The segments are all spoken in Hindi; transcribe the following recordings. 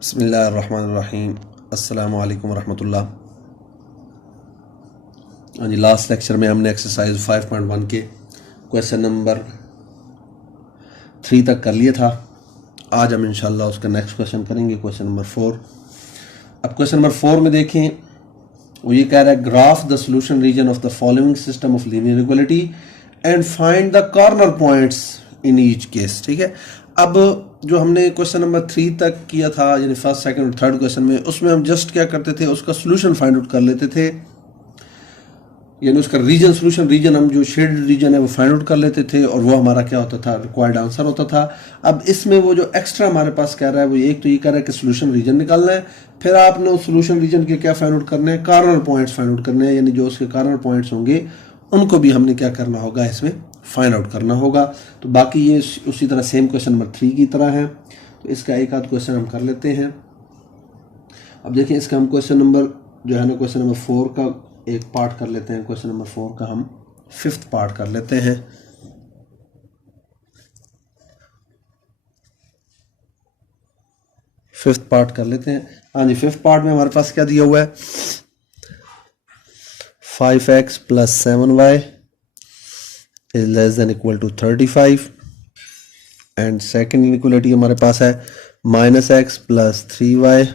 बिस्मिल्लाहिर्रहमानिर्रहीम। अस्सलामु अलैकुम रहमतुल्लाह। हाँ जी, लास्ट लेक्चर में हमने एक्सरसाइज 5.1 के क्वेश्चन नंबर 3 तक कर लिया था। आज हम इंशाल्लाह उसका नेक्स्ट क्वेश्चन करेंगे, क्वेश्चन नंबर 4। अब क्वेश्चन नंबर 4 में देखें, वो ये कह रहा है graph the solution region of the following system of linear equality and find the corner points in each case. ठीक है, अब जो हमने क्वेश्चन नंबर 3 तक किया था, यानी फर्स्ट सेकंड और थर्ड क्वेश्चन में, उसमें हम जस्ट क्या करते थे, उसका सोल्यूशन फाइंड आउट कर लेते थे, यानी उसका रीजन, सोल्यूशन रीजन, हम जो शेडेड रीजन है वो फाइंड आउट कर लेते थे और वो हमारा क्या होता था, रिक्वायर्ड आंसर होता था। अब इसमें वो जो एक्स्ट्रा हमारे पास कह रहा है, वो एक तो ये कह रहा है कि सोल्यूशन रीजन निकालना है, फिर आपने उस सोल्यूशन रीजन के क्या फाइंड आउट करने हैं, कॉर्नर पॉइंट्स फाइंड आउट करने हैं, यानी जो उसके कॉर्नर पॉइंट्स होंगे उनको भी हमने क्या करना होगा, इसमें फाइंड आउट करना होगा। तो बाकी ये उसी तरह सेम क्वेश्चन नंबर 3 की तरह है, तो इसका एक आध क्वेश्चन हम कर लेते हैं। अब देखिए, इसका हम क्वेश्चन नंबर जो है ना, क्वेश्चन नंबर 4 का एक पार्ट कर लेते हैं, क्वेश्चन नंबर 4 का हम 5th पार्ट कर लेते हैं। फिफ्थ पार्ट कर लेते हैं। हाँ जी, 5th पार्ट में हमारे पास क्या दिया हुआ है, 5x + 7y is less than equal to 35 and second inequality हमारे पास है -x + 3y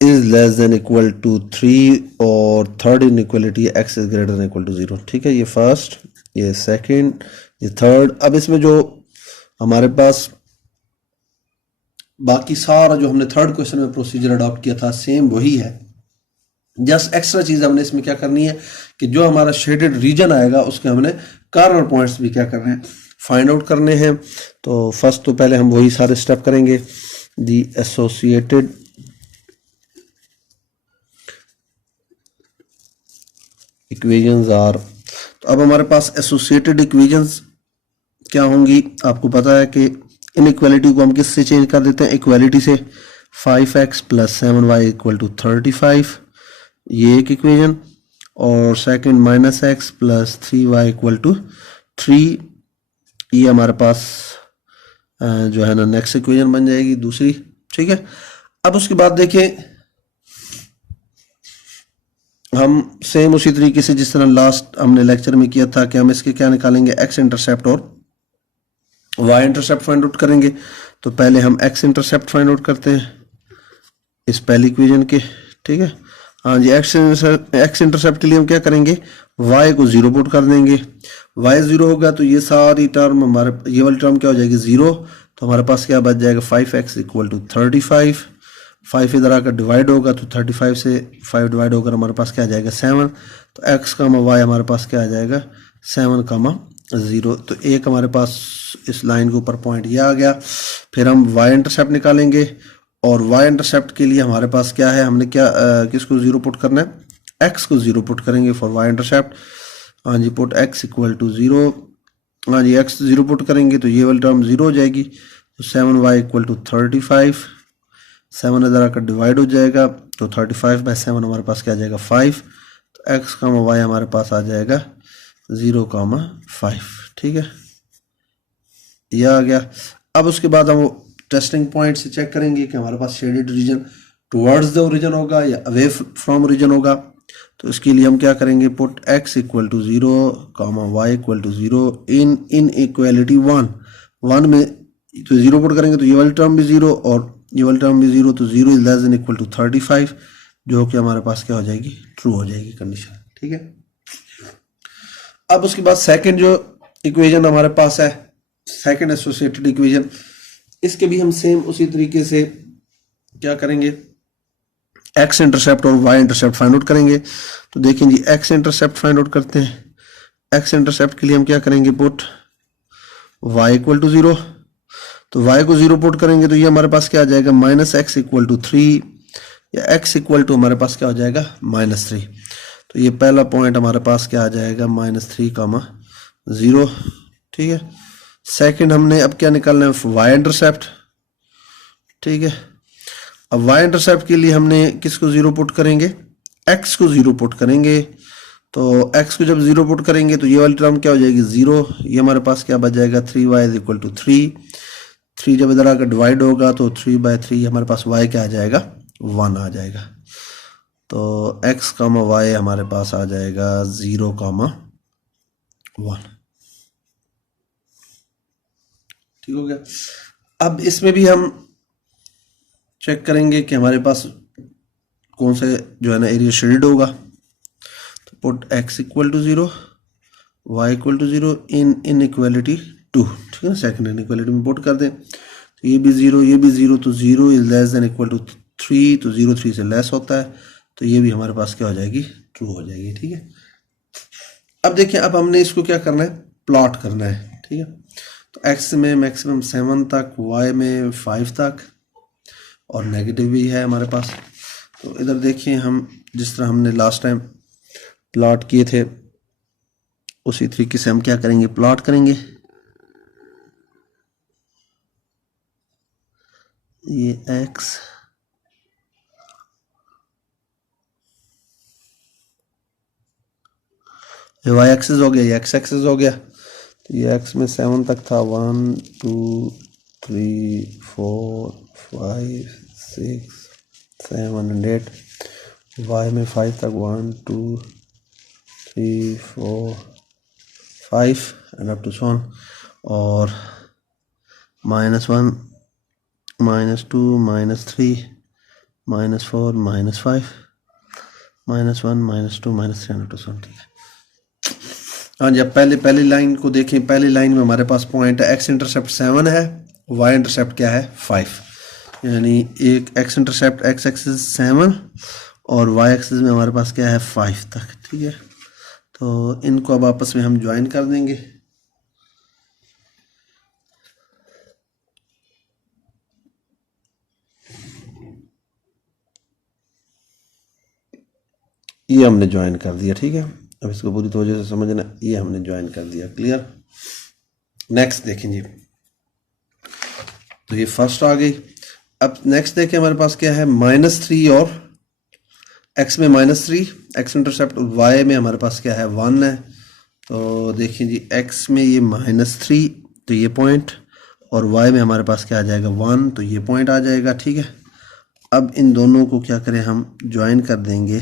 is less than equal to 3 और third inequality x is greater than equal to 0। ठीक है, ये फर्स्ट, ये सेकंड, ये थर्ड। अब इसमें जो हमारे पास बाकी सारा जो हमने थर्ड क्वेश्चन में प्रोसीजर अडॉप्ट किया था, सेम वही है। जस्ट एक्स्ट्रा चीज हमने इसमें क्या करनी है कि जो हमारा शेडेड रीजन आएगा उसके हमने कॉर्नर पॉइंट्स भी क्या करने हैं, फाइंड आउट करने हैं। तो फर्स्ट तो पहले हम वही सारे स्टेप करेंगे। दी एसोसिएटेड इक्वेशंस आर, तो अब हमारे पास एसोसिएटेड इक्वेशंस क्या होंगी, आपको पता है कि इनइक्वालिटी को हम किससे चेंज कर देते हैं, इक्वालिटी से। 5x + 7y = 35, ये एक इक्वेशन, और सेकंड -x + 3y = 3, ये हमारे पास जो है ना नेक्स्ट इक्वेशन बन जाएगी, दूसरी। ठीक है, अब उसके बाद देखें, हम सेम उसी तरीके से जिस तरह लास्ट हमने लेक्चर में किया था कि हम इसके क्या निकालेंगे, x इंटरसेप्ट और y इंटरसेप्ट फाइंड आउट करेंगे। तो पहले हम x इंटरसेप्ट फाइंड आउट करते हैं इस पहली इक्वेशन के। ठीक है, हाँ जी, x इंटरसेप्ट के लिए हम क्या करेंगे, y को 0 पुट कर देंगे। y 0 होगा तो ये सारी टर्म हमारे, ये वाली टर्म क्या हो जाएगी, 0। तो हमारे पास क्या बच जाएगा, 5x = 35। 5 इधर आकर डिवाइड होगा तो 35 से 5 डिवाइड होकर हमारे पास क्या आ जाएगा, 7। तो x, y हमारे पास क्या आ जाएगा, 7, 0। तो एक हमारे पास इस लाइन के ऊपर पॉइंट ये आ गया। फिर हम y इंटरसेप्ट निकालेंगे, और y इंटरसेप्ट के लिए हमारे पास क्या है, हमने क्या किसको 0 पुट करना है, x को 0 पुट करेंगे फॉर y इंटरसेप्ट। हाँ जी, पुट x = 0। हाँ जी, x 0 पुट करेंगे तो ये वाली टर्म 0 हो जाएगी। तो 7y = 35, 7 इधर आकर डिवाइड हो जाएगा तो 35/7 हमारे पास क्या आ जाएगा, 5। तो x, y हमारे पास आ जाएगा 0, 5। ठीक है, यह आ गया। अब उसके बाद हम टेस्टिंग पॉइंट से चेक करेंगे कि हमारे पास shaded region towards the origin होगा या अवे फ्रॉम ओरिजिन होगा। तो इसके लिए हम क्या करेंगे, put x = 0, y = 0 in inequality 1 में। तो 0 पुट करेंगे तो ये वाली टर्म भी 0 और ये वाली टर्म भी 0, तो 0 is less than equal to 35, जो कि हमारे पास क्या हो जाएगी, ट्रू हो जाएगी कंडीशन। ठीक है, अब उसके बाद सेकंड जो इक्वेशन हमारे पास है, सेकंड एसोसिएटेड इक्वेशन, इसके भी हम सेम उसी तरीके से क्या करेंगे, x इंटरसेप्ट और y इंटरसेप्ट फाइंड आउट करेंगे। तो देखें जी, x इंटरसेप्ट फाइंड आउट करते हैं। x इंटरसेप्ट के लिए हम क्या करेंगे, पुट y = 0। तो y को 0 पुट करेंगे तो ये हमारे पास क्या आ जाएगा, -x = 3, या x = हमारे पास क्या हो जाएगा, -3। तो ये पहला पॉइंट हमारे पास क्या आ जाएगा, -3, 0। ठीक है, सेकंड हमने अब क्या निकालना है, y इंटरसेप्ट। ठीक है, अब y इंटरसेप्ट के लिए हमने किसको 0 पुट करेंगे, x को 0 पुट करेंगे। तो x को जब 0 पुट करेंगे तो ये वाली टर्म क्या हो जाएगी, 0। ये हमारे पास क्या बच जाएगा, 3y = 3। 3 जब इधर आकर डिवाइड होगा तो 3/3 हमारे पास y क्या आ जाएगा, 1 आ जाएगा। तो x कामा y हमारे पास आ जाएगा 0,1। ठीक हो गया। अब इसमें भी हम चेक करेंगे कि हमारे पास कौन से जो है ना एरिया शेडेड होगा। तो put x equal to 0, y equal to 0 in inequality 2। ठीक है ना, सेकंड इनइक्वालिटी में पुट कर दें। तो ये भी 0, ये भी 0, तो 0 is less than equal to 3, तो 0 3 से लेस होता है, तो ये भी हमारे पास क्या हो जाएगी, ट्रू हो जाएगी। ठीक है। अब देखिए, अब हमने इसको क्या करना है, प्लॉट करना है। ठीक है। तो x में मैक्सिमम 7 तक, y में 5 तक, और नेगेटिव भी है हमारे पास। तो इधर देखिए, हम जिस तरह हमने लास्ट टाइम प्लॉट किए थे उसी तरीके से हम क्या करेंगे, प्लॉट करेंगे। ये x, ये y एक्सिस हो गया, ये x एक्सिस हो गया। तो ये x में 7 तक था, 1 2 3 4 5 6 7 and 8। y में 5 तक, 1 2 3 4 5 and up to so on। और -1 -2 -3 -4 -5 -1 -2 -3 and up to so on। ठीक है। हाँ जी, अब पहली लाइन को देखें। पहली लाइन में हमारे पास पॉइंट है, x इंटरसेप्ट 7 है, y इंटरसेप्ट क्या है, 5। यानी एक x इंटरसेप्ट x एक्सिस 7 और y एक्सिस में हमारे पास क्या है, 5 तक। ठीक है। तो इनको अब आपस में हम ज्वाइन कर देंगे। ये हमने ज्वाइन कर दिया। ठीक है। अब इसको पूरी तवज्जो से समझना, ये हमने ज्वाइन कर दिया। क्लियर। नेक्स्ट देखें जी, तो ये फर्स्ट आ गई। अब नेक्स्ट देखें, हमारे पास क्या है, -3 और x में -3, x इंटरसेप्ट, y में हमारे पास क्या है, 1 है। तो देखिए जी, x में ये -3, तो ये पॉइंट, और y में हमारे पास क्या आ जाएगा, 1, तो ये पॉइंट आ जाएगा। ठीक है। अब इन दोनों को क्या करें, हम ज्वाइन कर देंगे।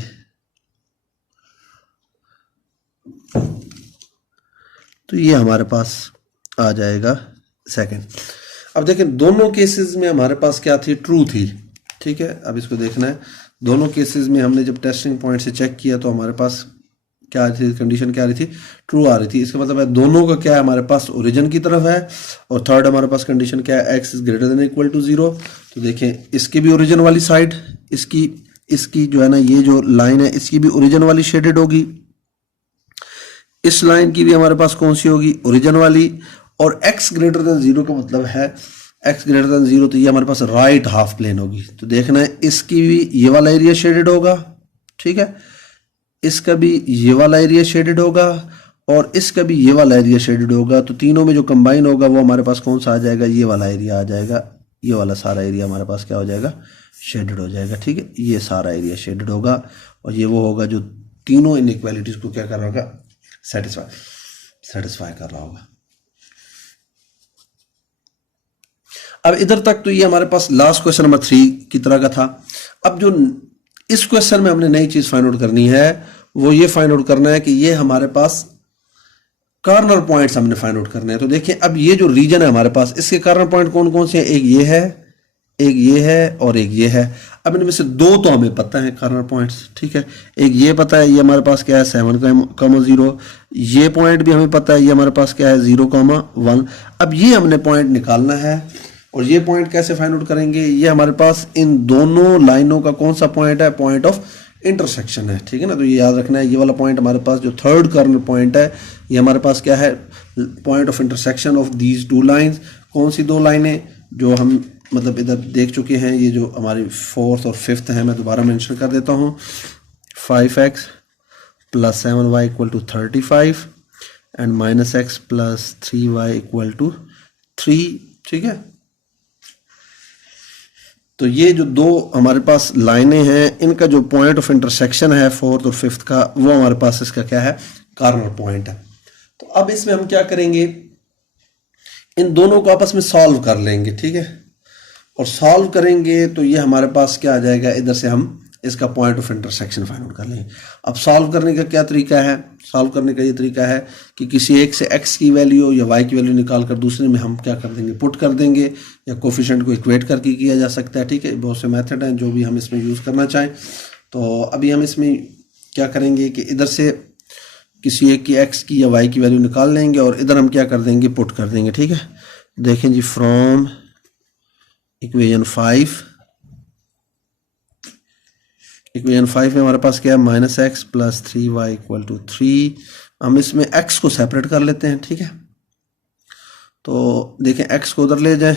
तो ये हमारे पास आ जाएगा सेकंड। अब देखें, दोनों केसेस में हमारे पास क्या थी, ट्रू थी। ठीक है। अब इसको देखना है, दोनों केसेस में हमने जब टेस्टिंग पॉइंट से चेक किया तो हमारे पास क्या थी, कंडीशन क्या आ रही थी, ट्रू आ रही थी। इसका मतलब है दोनों का क्या है, हमारे पास ओरिजिन की तरफ है। और थर्ड हमारे पास कंडीशन क्या है, x is greater than equal to 0। तो देखें, इसकी भी ओरिजिन वाली साइड, इसकी जो है ना, ये जो लाइन है, इसकी भी ओरिजिन वाली शेडेड होगी। इस लाइन की भी हमारे पास कौन सी होगी, ओरिजिन वाली। और x ग्रेटर देन 0 का मतलब है x ग्रेटर देन 0, तो ये हमारे पास राइट हाफ प्लेन होगी। तो देखना है, इसकी भी ये वाला एरिया शेडेड होगा। ठीक है। इसका भी ये वाला एरिया शेडेड होगा, और इसका भी ये वाला एरिया शेडेड होगा। तो तीनों में जो कंबाइन होगा वो हमारे पास कौन सा आ जाएगा, ये वाला एरिया आ जाएगा। ये वाला सारा एरिया हमारे पास क्या हो जाएगा, शेडेड हो जाएगा। ठीक है। ये सारा एरिया शेडेड होगा, और ये वो होगा जो तीनों इनइक्वालिटीज को क्या कर रहा होगा, सेटिस्फाई कर रहा होगा। अब इधर तक तो ये हमारे पास लास्ट क्वेश्चन नंबर 3 की तरह का था। अब जो इस क्वेश्चन में हमने नई चीज फाइंड आउट करनी है, वो ये फाइंड आउट करना है कि ये हमारे पास कॉर्नर पॉइंट्स हमने फाइंड आउट करने हैं। तो देखिए, अब ये जो रीजन है हमारे पास, इसके कॉर्नर पॉइंट कौन कौन से हैं, एक ये है, एक ये है, और एक ये है। अब इनमें से दो तो हमें पता है कॉर्नर पॉइंट्स। ठीक है। एक ये पता है, ये हमारे पास क्या है, 7,0। ये पॉइंट भी हमें पता है, ये हमारे पास क्या है, 0,1। अब ये हमने पॉइंट निकालना है, और ये पॉइंट कैसे फाइंड आउट करेंगे, ये हमारे पास इन दोनों लाइनों का कौन सा पॉइंट है, पॉइंट ऑफ इंटरसेक्शन है। ठीक है ना। तो ये याद रखना है, ये वाला पॉइंट हमारे पास जो थर्ड कॉर्नर पॉइंट है, ये हमारे पास क्या है, point of intersection of these two lines. कौन सी दो लाइनें, जो हम मतलब इधर देख चुके हैं, ये जो हमारी 4th और 5th है, मैं दोबारा मेंशन कर देता हूँ। 5x + 7y = 35 and -x + 3y = 3। ठीक है। तो ये जो दो हमारे पास लाइनें हैं, इनका जो पॉइंट ऑफ इंटरसेक्शन है 4th और 5th का, वो हमारे पास इसका क्या है, कॉर्नर पॉइंट है। तो अब इसमें हम क्या करेंगे, इन दोनों को आपस में सॉल्व कर लेंगे, ठीक है। और सॉल्व करेंगे तो ये हमारे पास क्या आ जाएगा, इधर से हम इसका point of intersection find out कर लेंगे। अब सॉल्व करने का क्या तरीका है, सॉल्व करने का ये तरीका है कि किसी एक से x की वैल्यू या y की वैल्यू निकाल कर दूसरे में हम क्या कर देंगे, पुट कर देंगे, या कोफिशिएंट को इक्वेट करके किया जा सकता है, ठीक है। बहुत से मेथड हैं जो भी हम इसमें यूज़ करना चाहें। तो अभी हम इसमें क्या करेंगे कि इधर से किसी एक की x की या y की वैल्यू निकाल लेंगे और इधर हम क्या कर देंगे, पुट कर देंगे, ठीक है। देखें जी, फ्रॉम इक्वेशन 5 में हमारे पास क्या है, -x + 3y = 3। हम इसमें x को सेपरेट कर लेते हैं, ठीक है। तो देखें x को उधर ले जाएं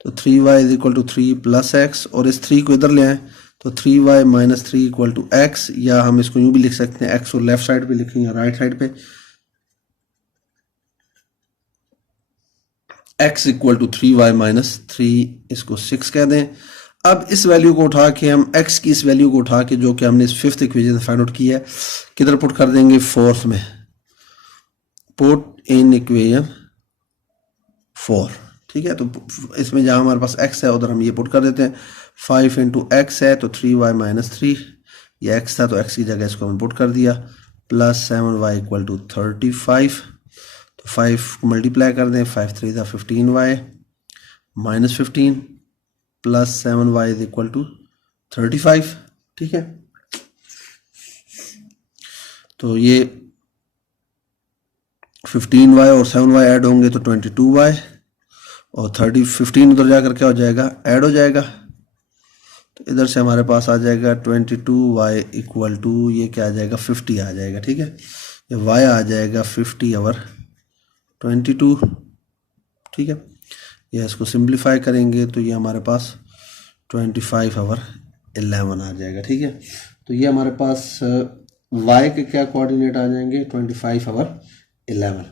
तो 3y = 3 + x, और इस 3 को इधर ले आएं तो 3y - 3 = x, या हम इसको यूं भी लिख सकते हैं, x को लेफ्ट साइड पे लिखें या राइट साइड पे, x = 3y - 3, इसको 6 कह दें। अब इस वैल्यू को उठा के हम x की इस वैल्यू को उठा के जो कि हमने इस 5th इक्वेशन से फाइंड आउट की है, किधर पुट कर देंगे, 4th में, पुट इन इक्वेशन 4, ठीक है। तो इसमें जहां हमारे पास x है उधर हम ये पुट कर देते हैं। 5 × x है तो 3y - 3, ये x था तो x की जगह इसको हम पुट कर दिया, + 7y = 35। तो 5 को मल्टीप्लाई कर दें, 5 × 3 = 15y - 15 + 7y = 35, ठीक है। तो ये 15y और 7y ऐड होंगे तो 22y, और 15 उधर जाकर क्या हो जाएगा, ऐड हो जाएगा। तो इधर से हमारे पास आ जाएगा 22y = ये क्या आ जाएगा, 50 आ जाएगा, ठीक है। ये y आ जाएगा 50/22, ठीक है। या इसको सिंप्लीफाई करेंगे तो ये हमारे पास 25/11 आ जाएगा, ठीक है। तो ये हमारे पास y के क्या कोऑर्डिनेट आ जाएंगे, 25/11।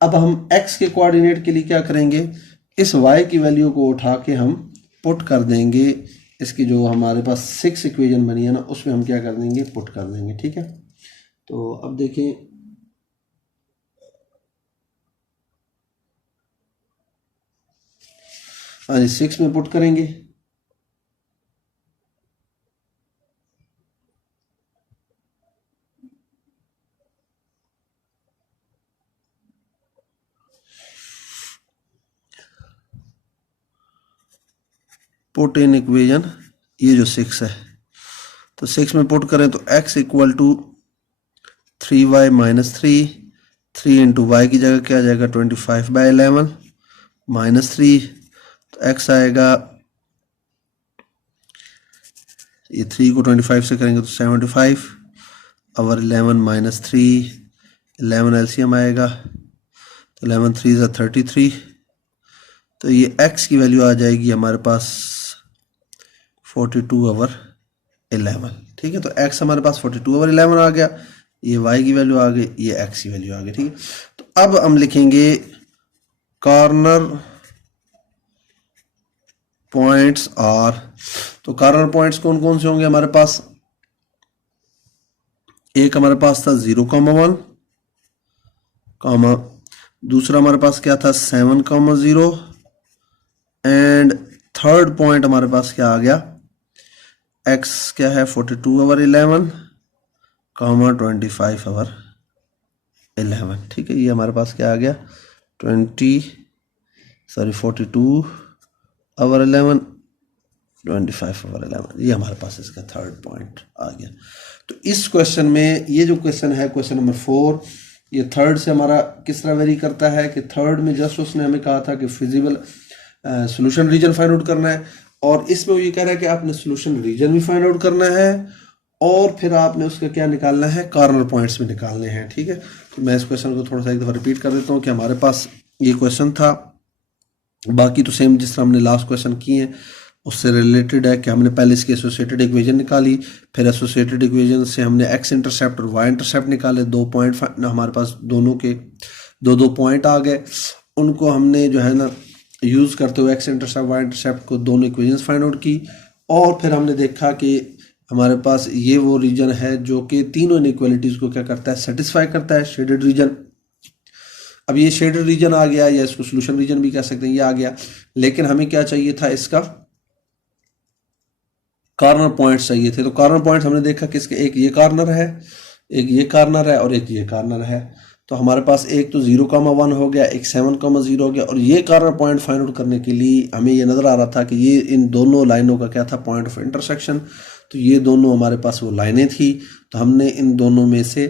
अब हम x के कोऑर्डिनेट के लिए क्या करेंगे, इस y की वैल्यू को उठा के हम पुट कर देंगे, इसकी जो हमारे पास 6 इक्वेशन बनी है ना, उसमें हम क्या कर देंगे, पुट कर देंगे, ठीक है। तो अब देखें, हाँ जी, 6 में पुट करेंगे, पुट इन इक्वेशन, ये जो 6 है तो 6 में पुट करें तो x = 3y - 3, 3 × y की जगह क्या आ जाएगा, 25/11 -3, तो x आएगा, ये 3 को 25 से करेंगे तो 75/11 - 3, 11 एलसीएम आएगा तो 11 3 = 33। तो ये x की वैल्यू आ जाएगी हमारे पास 42/11, ठीक है। तो x हमारे पास 42/11 आ गया, ये y की वैल्यू आ गई, ये x की वैल्यू आ गई, ठीक है। तो अब हम लिखेंगे कॉर्नर पॉइंट्स आर। तो कॉर्नर पॉइंट्स कौन कौन से होंगे हमारे पास, एक हमारे पास था 0,1, दूसरा हमारे पास क्या था 7,0, एंड थर्ड पॉइंट हमारे पास क्या आ गया, x क्या है 42/11, 25/11, ठीक है। ये हमारे पास क्या आ गया 42/11, 25/11, ये हमारे पास इसका थर्ड पॉइंट आ गया। तो इस क्वेश्चन में ये जो क्वेश्चन है, क्वेश्चन नंबर 4, ये थर्ड से हमारा किस तरह वेरी करता है कि थर्ड में जस्ट उसने हमें कहा था कि feasible solution region find out करना है, और इसमें वो ये कह रहा है कि आपने सॉल्यूशन रीजन भी फाइंड आउट करना है और फिर आपने उसका क्या निकालना है, कॉर्नर पॉइंट्स भी निकालने हैं, ठीक है। तो मैं इस क्वेश्चन को थोड़ा सा एक दफ़ा रिपीट कर देता हूँ कि हमारे पास ये क्वेश्चन था, बाकी तो सेम जिस तरह हमने लास्ट क्वेश्चन किए हैं उससे रिलेटेड है कि हमने पहले इसकी एसोसिएटेड इक्वेशन निकाली, फिर एसोसिएटेड इक्वेशन से हमने x इंटरसेप्ट और y इंटरसेप्ट निकाले, 2 पॉइंट हमारे पास दोनों के 2 पॉइंट आ गए, उनको हमने जो है ना यूज़ करते हुए x इंटरसेप्ट y इंटरसेप्ट को दोनों इक्वेशंस फाइंड आउट की, और फिर हमने देखा कि हमारे पास ये वो रीजन है जो कि तीनों इनइक्वालिटीज़ को क्या करता है, सेटिस्फाई करता है, शेडेड रीजन। अब ये शेडेड रीजन आ गया, या इसको सोल्यूशन रीजन भी कह सकते हैं, ये आ गया। लेकिन हमें क्या चाहिए था, इसका कॉर्नर पॉइंट्स चाहिए थे। तो कॉर्नर पॉइंट्स हमने देखा कि इसके एक ये कॉर्नर है, एक ये कॉर्नर है और एक ये कॉर्नर है। तो हमारे पास एक तो 0,1 हो गया, एक 7,0 हो गया। और ये कॉर्नर पॉइंट फाइंड आउट करने के लिए हमें ये नज़र आ रहा था कि ये इन दोनों लाइनों का क्या था, पॉइंट ऑफ इंटरसेक्शन। तो ये दोनों हमारे पास वो लाइनें थी। तो हमने इन दोनों में से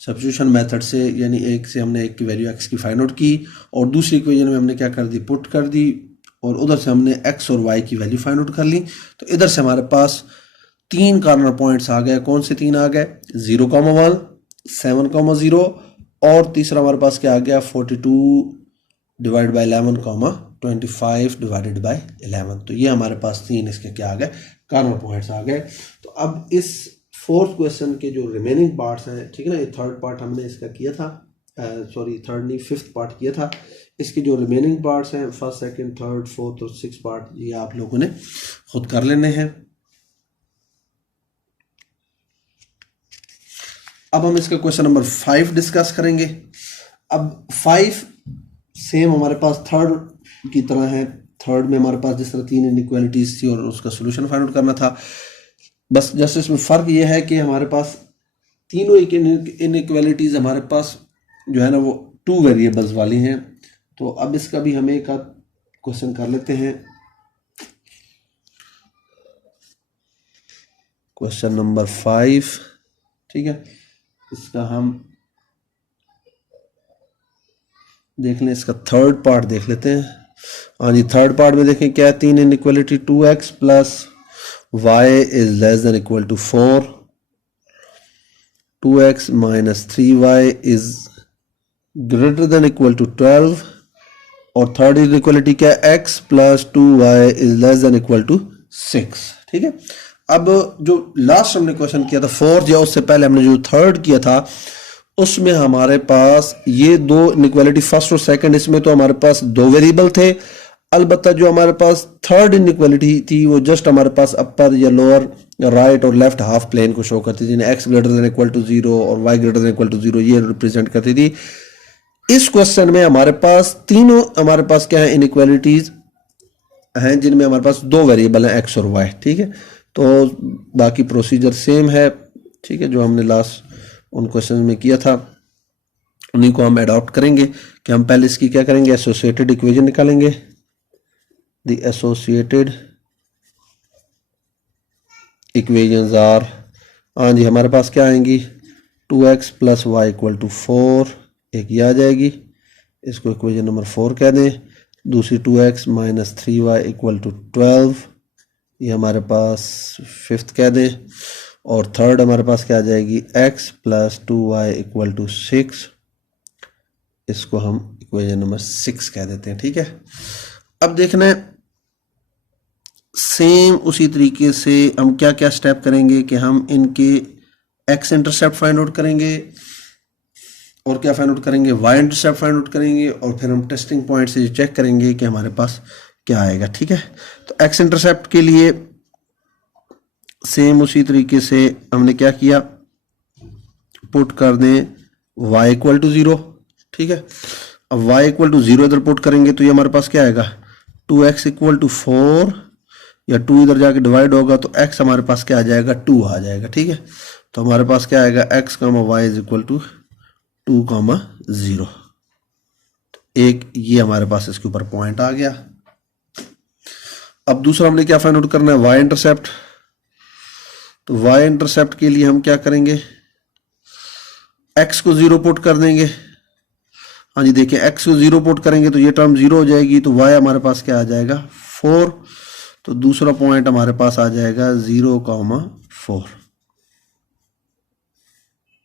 सब्स्टिट्यूशन मेथड से, यानी एक से हमने एक की वैल्यू x की फाइंड आउट की और दूसरी इक्वेशन में हमने क्या कर दी, पुट कर दी, और उधर से हमने x और y की वैल्यू फाइंड आउट कर ली। तो इधर से हमारे पास 3 कॉर्नर पॉइंट्स आ गए। कौन से 3 आ गए, 0,1, 7,0 और तीसरा हमारे पास क्या आ गया, 42 डिवाइड बाई 11, 25 डिवाइडेड बाई 11। तो ये हमारे पास 3 इसके क्या आ गए, कॉर्नर पॉइंट्स आ गए। तो अब इस फोर्थ क्वेश्चन के जो रिमेनिंग पार्ट्स हैं, ठीक है ना, ये थर्ड पार्ट हमने इसका किया था, सॉरी थर्ड नहीं, फिफ्थ पार्ट किया था। इसके जो रिमेनिंग पार्ट्स हैं, फर्स्ट, सेकंड, थर्ड, फोर्थ और सिक्स पार्ट, ये आप लोगों ने खुद कर लेने हैं। अब हम इसका क्वेश्चन नंबर 5 डिस्कस करेंगे। अब 5 सेम हमारे पास थर्ड की तरह है। थर्ड में हमारे पास जिस तरह 3 इनइक्वालिटीज थी और उसका सोल्यूशन फाइंड आउट करना था। बस जस्ट इसमें फ़र्क ये है कि हमारे पास तीनों इनइक्वालिटीज़ हमारे पास जो है ना वो 2 वेरिएबल्स वाली हैं। तो अब इसका भी हमें एक क्वेश्चन कर लेते हैं। क्वेश्चन नंबर 5, ठीक है, इसका हम देख लें, इसका थर्ड पार्ट देख लेते हैं। हाँ जी, थर्ड पार्ट में देखें क्या है, 3 inequality 2x plus y is less than equal to 4, 2x minus 3y is greater than equal to 12 और थर्ड इनइक्वालिटी क्या है, x plus 2y is less than equal to 6। ठीक है, अब जो लास्ट हमने क्वेश्चन किया था फोर्थ, या उससे पहले हमने जो थर्ड किया था, उसमें हमारे पास ये 2 इनइक्वालिटी फर्स्ट और सेकंड, इसमें तो हमारे पास 2 वेरिएबल थे। अलबत्ता जो हमारे पास थर्ड इनइक्वालिटी थी वो जस्ट हमारे पास अपर या लोअर, राइट और लेफ्ट हाफ प्लेन को शो करती थी, जिन्हें x greater than equal to 0 और y greater than equal to 0 ये रिप्रेजेंट करती थी। इस क्वेश्चन में हमारे पास तीनों, हमारे पास क्या है, इनइक्वालिटीज हैं जिनमें हमारे पास 2 वेरिएबल हैं x और y। ठीक है, तो बाकी प्रोसीजर सेम है, ठीक है, जो हमने लास्ट उन क्वेश्चन में किया था उन्हीं को हम अडॉप्ट करेंगे। कि हम पहले इसकी क्या करेंगे, एसोसिएटेड इक्वेशन निकालेंगे। The associated equations are, हाँ जी, हमारे पास क्या आएंगी, 2x plus Y equal to 4, एक ये आ जाएगी, इसको इक्वेशन नंबर 4 कह दें। दूसरी 2x minus 3y equal to 12, ये हमारे पास फिफ्थ कह दें। और थर्ड हमारे पास क्या आ जाएगी, x plus 2y equal to 6, इसको हम इक्वेशन नंबर 6 कह देते हैं। ठीक है, अब देखना है सेम उसी तरीके से हम क्या क्या स्टेप करेंगे कि हम इनके x इंटरसेप्ट फाइंड आउट करेंगे और क्या फाइंड आउट करेंगे, y इंटरसेप्ट फाइंड आउट करेंगे, और फिर हम टेस्टिंग पॉइंट से चेक करेंगे कि हमारे पास क्या आएगा। ठीक है, तो x इंटरसेप्ट के लिए सेम उसी तरीके से हमने क्या किया, पुट कर दें y इक्वल टू 0। ठीक है, अब y इक्वल टू 0 इधर पुट करेंगे तो ये हमारे पास क्या आएगा, 2x इक्वल टू 4, या 2 इधर जाके डिवाइड होगा तो x हमारे पास क्या आ जाएगा, 2 आ जाएगा। ठीक है, तो हमारे पास क्या आएगा, x comma y is equal to 2 comma 0। एक ये हमारे पास इसके ऊपर पॉइंट आ गया। अब दूसरा हमने क्या फाइंड आउट करना है, y इंटरसेप्ट। तो y इंटरसेप्ट के लिए हम क्या करेंगे, x को 0 पुट कर देंगे। हाँ जी, देखिए x को 0 पुट करेंगे तो ये टर्म 0 हो जाएगी, तो y हमारे पास क्या आ जाएगा, 4। तो दूसरा पॉइंट हमारे पास आ जाएगा 0,4,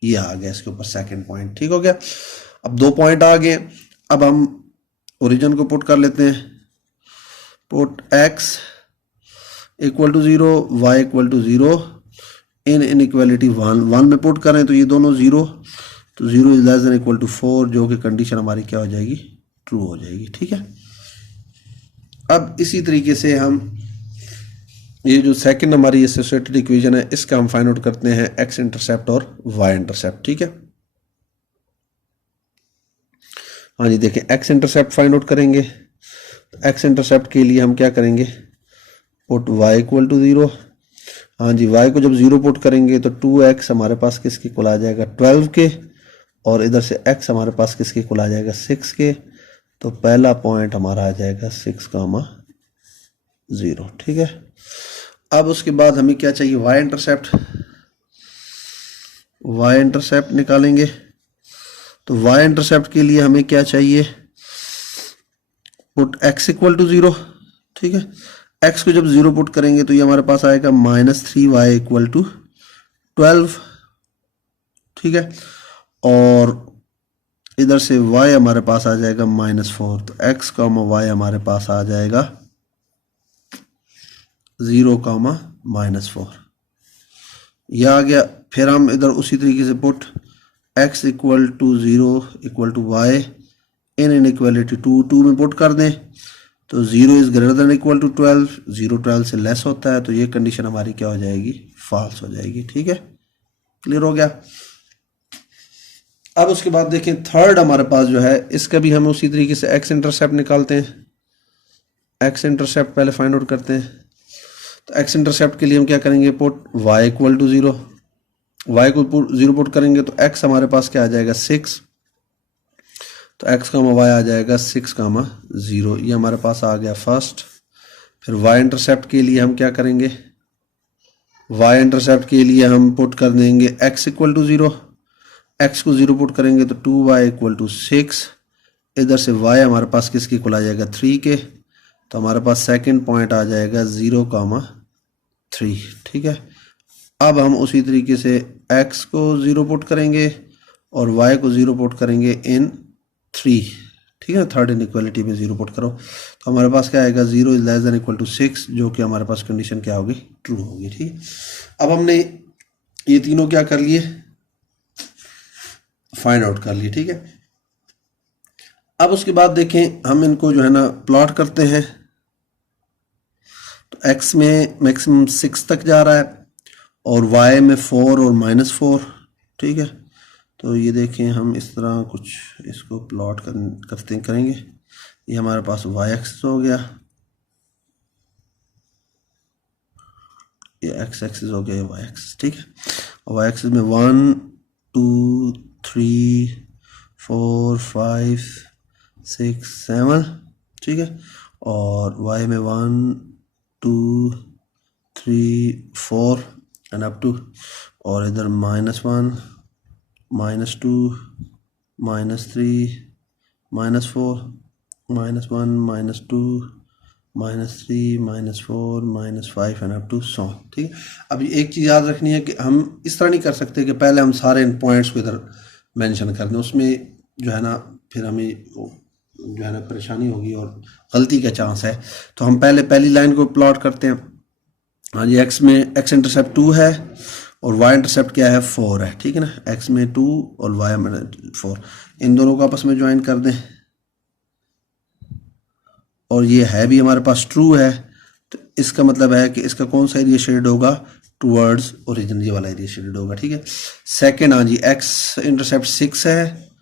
ये आ गया इसके ऊपर सेकंड पॉइंट। ठीक हो गया, अब 2 पॉइंट आ गए। अब हम ओरिजिन को पुट कर लेते हैं, put x equal to 0, y equal to 0 in inequality 1 में पुट करें तो ये दोनों 0, तो 0 is less than equal to 4, जो कि कंडीशन हमारी क्या हो जाएगी, ट्रू हो जाएगी। ठीक है, अब इसी तरीके से हम ये जो सेकंड हमारी एसोसिएटेड इक्वेशन है इसका हम फाइंड आउट करते हैं x इंटरसेप्ट और y इंटरसेप्ट। ठीक है, हाँ जी देखें, एक्स इंटरसेप्ट फाइंड आउट करेंगे। तो एक्स इंटरसेप्ट के लिए हम क्या करेंगे, पुट y इक्वल टू 0। हाँ जी, y को जब 0 पुट करेंगे तो 2x हमारे पास किसके इक्वल आ जाएगा, 12 के, और इधर से x हमारे पास किसके इक्वल आ जाएगा, 6 के। तो पहला पॉइंट हमारा आ जाएगा 6,0। ठीक है। अब उसके बाद हमें क्या चाहिए, y इंटरसेप्ट। y इंटरसेप्ट निकालेंगे। तो y इंटरसेप्ट के लिए हमें क्या चाहिए, पुट x इक्वल टू 0। ठीक है, x को जब 0 पुट करेंगे तो ये हमारे पास आएगा -3y इक्वल टू 12। ठीक है, और इधर से y हमारे पास आ जाएगा -4। तो x, y हमारे पास आ जाएगा 0, -4। यह आ गया। फिर हम इधर उसी तरीके से put x equal to 0 equal to y in inequality 2 में पुट कर दें। तो 0 is greater than equal to 12, 0 12 से लेस होता है, तो ये कंडीशन हमारी क्या हो जाएगी, फॉल्स हो जाएगी। ठीक है, क्लियर हो गया। अब उसके बाद देखें, थर्ड हमारे पास जो है, इसका भी हम उसी तरीके से एक्स इंटरसेप्ट निकालते हैं। एक्स इंटरसेप्ट पहले फाइंड आउट करते हैं। तो एक्स इंटरसेप्ट के लिए हम क्या करेंगे, put y equal to 0। y को 0 पुट करेंगे तो x हमारे पास क्या आ जाएगा, 6। तो x, y आ जाएगा 6, 0। ये हमारे पास आ गया फर्स्ट। फिर y इंटरसेप्ट के लिए हम क्या करेंगे, y इंटरसेप्ट के लिए हम पुट कर देंगे x इक्वल टू 0। x को 0 पुट करेंगे तो 2y इक्वल टू 6। इधर से y हमारे पास किसके इक्वल आ जाएगा, 3 के। तो हमारे पास सेकंड पॉइंट आ जाएगा 0, 3। ठीक है, अब हम उसी तरीके से x को 0 पुट करेंगे और y को 0 पुट करेंगे इन 3। ठीक है, थर्ड इनइक्वालिटी में 0 पुट करो तो हमारे पास क्या आएगा, 0 is less than equal to 6, जो कि हमारे पास कंडीशन क्या होगी, ट्रू होगी। ठीक है, अब हमने ये तीनों क्या कर लिए, फाइंड आउट कर लिए। ठीक है, अब उसके बाद देखें, हम इनको जो है ना प्लॉट करते हैं। तो x में मैक्सिमम 6 तक जा रहा है और y में 4 और -4। ठीक है, तो ये देखें, हम इस तरह कुछ इसको प्लॉट करेंगे। ये हमारे पास y एक्सिस हो गया, ये x एक्सिस हो गया, ये y एक्सिस। ठीक है, और y एक्सिस में 1 2 3 4 5 6 7। ठीक है, और y में 1 2 3 4 एंड अप टू, और इधर -1 -2 -3 -4 -1 -2 -3 -4 -5 एंड अप टू 100। ठीक है, अब एक चीज़ याद रखनी है कि हम इस तरह नहीं कर सकते कि पहले हम सारे इन पॉइंट्स को इधर मेंशन कर दें, उसमें जो है ना फिर हमें जो है ना परेशानी होगी और गलती का चांस है। तो हम पहले पहली लाइन को प्लॉट करते हैं। हाँ जी, x में x इंटरसेप्ट 2 है और y इंटरसेप्ट क्या है, 4 है। ठीक है ना, x में 2 और y में 4, इन दोनों को आपस में ज्वाइन कर दें और ये है भी हमारे पास ट्रू है। तो इसका मतलब है कि इसका कौन सा एरिया शेडेड होगा, टुवर्ड्स ओरिजिन, ये वाला एरिया शेडेड होगा। ठीक है, सेकंड, हाँ जी, x इंटरसेप्ट 6 है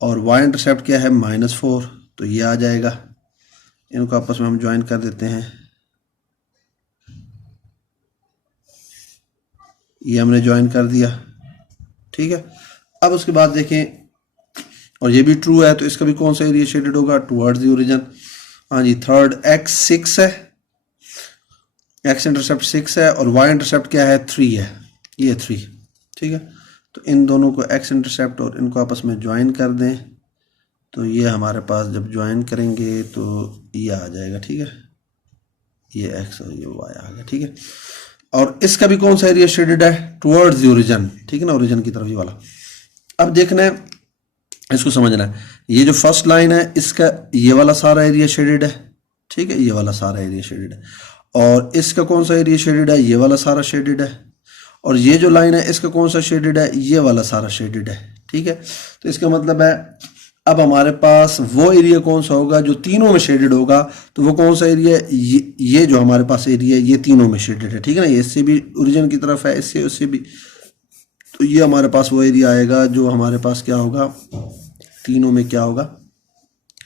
और y इंटरसेप्ट क्या है, -4, तो ये आ जाएगा। इनको आपस में हम ज्वाइन कर देते हैं, ये हमने ज्वाइन कर दिया। ठीक है, अब उसके बाद देखें, और ये भी ट्रू है, तो इसका भी कौन सा एरिया शेडेड होगा, टुवर्ड्स द ओरिजिन। हाँ जी, थर्ड x 6 है, x इंटरसेप्ट 6 है और y इंटरसेप्ट क्या है, 3 है, ये 3। ठीक है, तो इन दोनों को x इंटरसेप्ट और इनको आपस में ज्वाइन कर दें, तो ये हमारे पास जब ज्वाइन करेंगे तो ये आ जाएगा। ठीक है, ये x और ये y आ गया। ठीक है, और इसका भी कौन सा एरिया शेडेड है, टुवर्ड्स द ओरिजिन। ठीक है ना, ओरिजिन की तरफ ये वाला। अब देखना है, इसको समझना है, ये जो फर्स्ट लाइन है इसका ये वाला सारा एरिया शेडेड है। ठीक है, ये वाला सारा एरिया शेडेड है, और इसका कौन सा एरिया शेडेड है, ये वाला सारा शेडेड है, और ये जो लाइन है इसका कौन सा शेडेड है, ये वाला सारा शेडेड है। ठीक है, तो इसका मतलब है अब हमारे पास वो एरिया कौन सा होगा जो तीनों में शेडेड होगा, तो वो कौन सा एरिया, ये जो हमारे पास एरिया ये तीनों में शेडेड है। ठीक है ना, ये इससे भी ओरिजिन की तरफ है, इससे उससे भी, तो ये हमारे पास वो एरिया आएगा जो हमारे पास क्या होगा, तीनों में क्या होगा,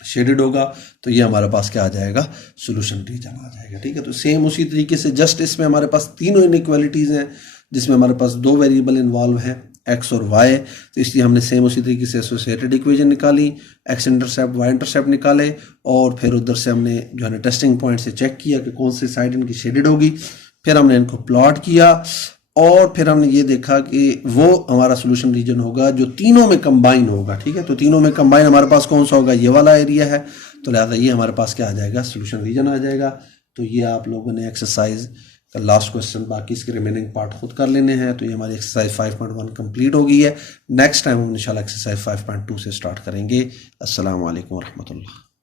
शेडेड होगा तो ये हमारे पास क्या आ जाएगा, सोल्यूशन रीजन आ जाएगा। ठीक है, तो सेम उसी तरीके से जस्ट इसमें हमारे पास तीनों इनइक्वालिटीज़ हैं जिसमें हमारे पास दो वेरिएबल इन्वॉल्व हैं x और y, तो इसलिए हमने सेम उसी तरीके से एसोसिएटेड इक्वेशन निकाली, x इंटरसेप्ट y इंटरसेप्ट निकाले, और फिर उधर से हमने जो है ना टेस्टिंग पॉइंट से चेक किया कि कौन सी साइड इनकी शेडेड होगी, फिर हमने इनको प्लॉट किया और फिर हमने ये देखा कि वो हमारा सोल्यूशन रीजन होगा जो तीनों में कंबाइन होगा। ठीक है, तो तीनों में कंबाइन हमारे पास कौन सा होगा, ये वाला एरिया है, तो लिहाजा ये हमारे पास क्या आ जाएगा, सोल्यूशन रीजन आ जाएगा। तो ये आप लोगों ने एक्सरसाइज का लास्ट क्वेश्चन, बाकी इसके रिमेनिंग पार्ट खुद कर लेने हैं। तो ये हमारी एक्सरसाइज 5.1 कंप्लीट हो गई है। नेक्स्ट टाइम हम इंशाल्लाह एक्सरसाइज 5.2 से स्टार्ट करेंगे। अस्सलाम वालेकुम रहमतुल्लाह।